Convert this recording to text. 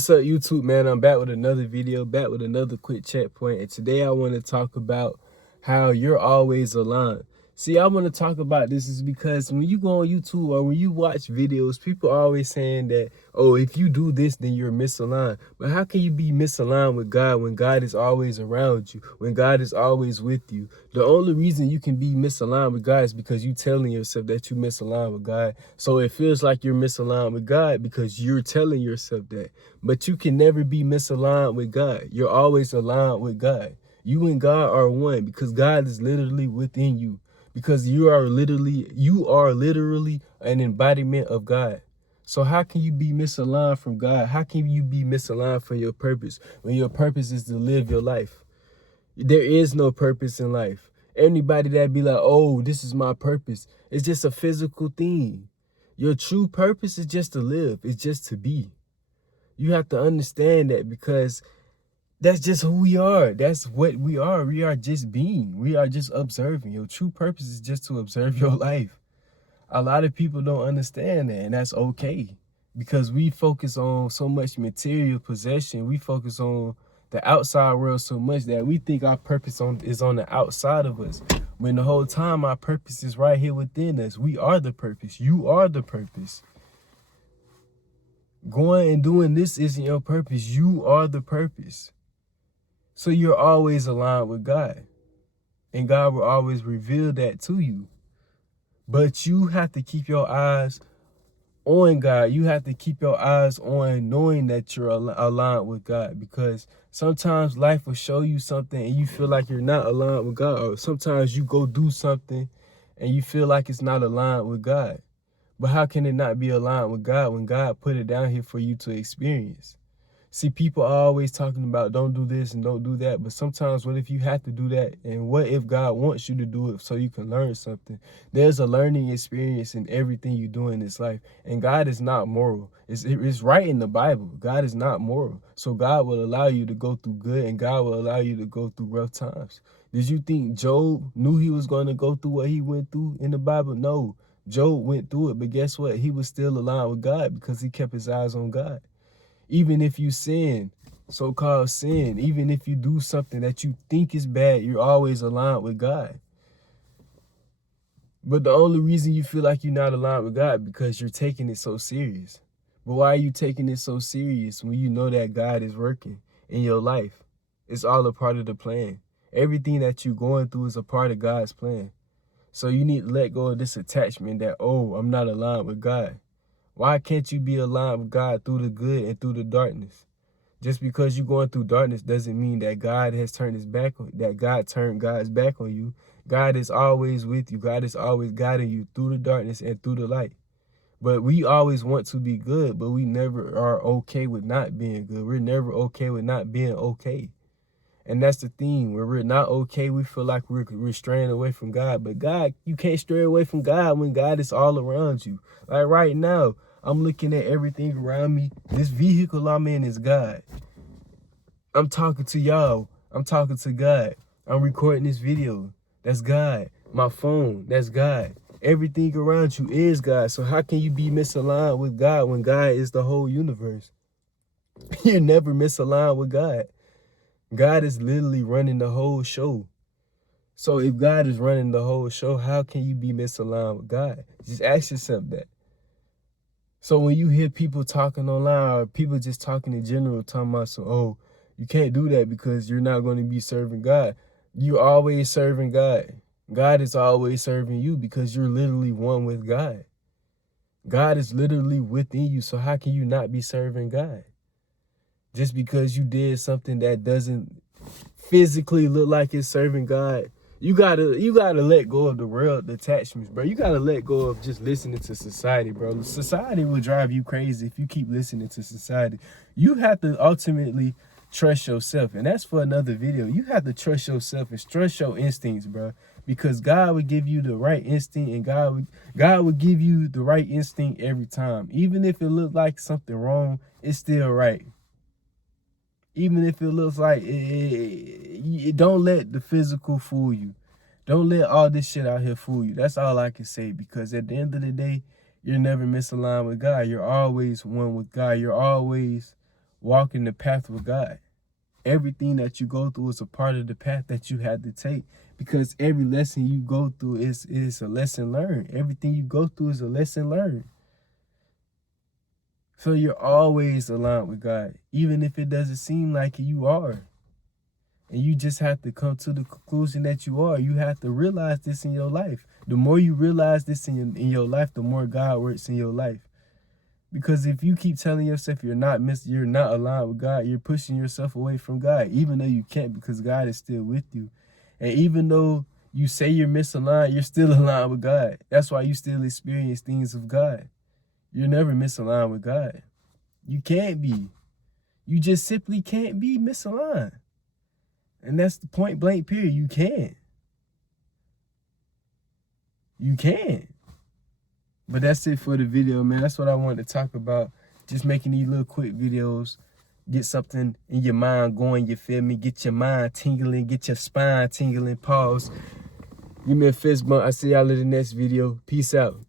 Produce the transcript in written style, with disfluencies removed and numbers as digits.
What's up, YouTube, man? I'm back with another video, back with another quick checkpoint, and today I want to talk about how you're always aligned. See, I want to talk about this is because when you go on YouTube or when you watch videos, people are always saying that, oh, if you do this, then you're misaligned. But how can you be misaligned with God when God is always around you, when God is always with you? The only reason you can be misaligned with God is because you telling yourself that you misaligned with God. So it feels like you're misaligned with God because you're telling yourself that. But you can never be misaligned with God. You're always aligned with God. You and God are one because God is literally within you. Because you are literally an embodiment of God. So how can you be misaligned from God? How can you be misaligned from your purpose when your purpose is to live your life? There is no purpose in life. Anybody that be like, oh, this is my purpose, it's just a physical thing. Your true purpose is just to live. It's just to be. You have to understand that because that's just who we are. That's what we are. We are just being. We are just observing. Your true purpose is just to observe your life. A lot of people don't understand that, and that's okay. Because we focus on so much material possession. We focus on the outside world so much that we think our purpose is on the outside of us. When the whole time our purpose is right here within us. We are the purpose. You are the purpose. Going and doing this isn't your purpose. You are the purpose. So you're always aligned with God. And God will always reveal that to you. But you have to keep your eyes on God. You have to keep your eyes on knowing that you're aligned with God. Because sometimes life will show you something and you feel like you're not aligned with God. Or sometimes you go do something and you feel like it's not aligned with God. But how can it not be aligned with God when God put it down here for you to experience? See, people are always talking about don't do this and don't do that. But sometimes what if you have to do that? And what if God wants you to do it so you can learn something? There's a learning experience in everything you do in this life. And God is not moral. It's right in the Bible. God is not moral. So God will allow you to go through good and God will allow you to go through rough times. Did you think Job knew he was going to go through what he went through in the Bible? No. Job went through it, but guess what? He was still aligned with God because he kept his eyes on God. Even if you sin, so-called sin, even if you do something that you think is bad, you're always aligned with God. But the only reason you feel like you're not aligned with God because you're taking it so serious. But why are you taking it so serious when you know that God is working in your life? It's all a part of the plan. Everything that you're going through is a part of God's plan. So you need to let go of this attachment that, oh, I'm not aligned with God. Why can't you be aligned with God through the good and through the darkness? Just because you're going through darkness doesn't mean that God has turned his back on, that God turned God's back on you. God is always with you. God is always guiding you through the darkness and through the light. But we always want to be good, but we never are okay with not being good. We're never okay with not being okay. And that's the thing. Where we're not okay, we feel like we're straying away from God. But God, you can't stray away from God when God is all around you. Like right now, I'm looking at everything around me. This vehicle I'm in is God. I'm talking to y'all. I'm talking to God. I'm recording this video. That's God. My phone, that's God. Everything around you is God. So how can you be misaligned with God when God is the whole universe? You're never misaligned with God. God is literally running the whole show. So if God is running the whole show, how can you be misaligned with God? Just ask yourself that. So when you hear people talking online or people just talking in general, talking about, so, oh, you can't do that because you're not going to be serving God. You're always serving God. God is always serving you because you're literally one with God. God is literally within you. So how can you not be serving God? Just because you did something that doesn't physically look like it's serving God, you gotta let go of the world attachments, bro. You gotta let go of just listening to society, bro. Society will drive you crazy if you keep listening to society. You have to ultimately trust yourself, and that's for another video. You have to trust yourself and trust your instincts, bro. Because God would give you the right instinct, and God would give you the right instinct every time. Even if it looks like something wrong, it's still right. Even if it looks like don't let the physical fool you. Don't let all this shit out here fool you. That's all I can say, because at the end of the day, you're never misaligned with God. You're always one with God. You're always walking the path with God. Everything that you go through is a part of the path that you had to take, because every lesson you go through is a lesson learned. Everything you go through is a lesson learned. So you're always aligned with God, even if it doesn't seem like it, you are. And you just have to come to the conclusion that you are. You have to realize this in your life. The more you realize this in your life, the more God works in your life. Because if you keep telling yourself you're not aligned with God, you're pushing yourself away from God, even though you can't, because God is still with you. And even though you say you're misaligned, you're still aligned with God. That's why you still experience things of God. You're never misaligned with God. You can't be. You just simply can't be misaligned. And that's the point blank period. You can't. You can't. But that's it for the video, man. That's what I wanted to talk about. Just making these little quick videos. Get something in your mind going, you feel me? Get your mind tingling, get your spine tingling. Pause. Give me a fist bump. I see y'all in the next video. Peace out.